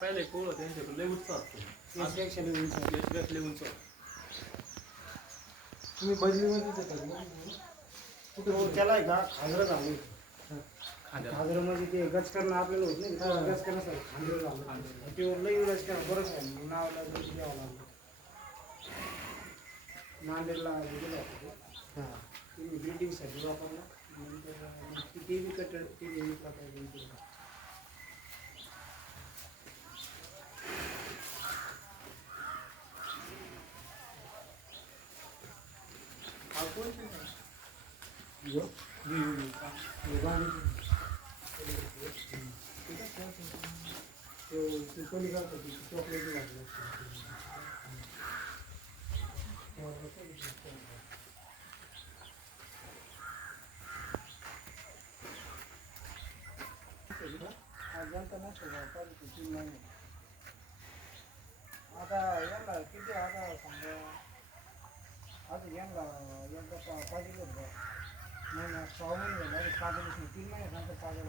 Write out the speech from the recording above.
पहिले पोळं त्यांच्याकडे लय उत्साह असतो. याच्यापेक्षा लई उंच. यशगट लय उंच तुम्ही ना कुठे तो त्याला आहे का? खाजरं झालं खाजरं म्हणजे ते गच करणं आपल्याला होत नाही हा. गच करणं सर खांजरं झालं ते लई गच करणं बरंच आहे मग नावाला गच द्यावं लागलं. नांदेडला गेलं होतं. हां. तुम्ही बिल्डिंगसाठी वापरला. ते बी कटड ते बी विकला Aguanta mucho la parte que आता यांना यांचा पा पाहिजे होतं. नाही ना सहा महिने झाले पाहिजे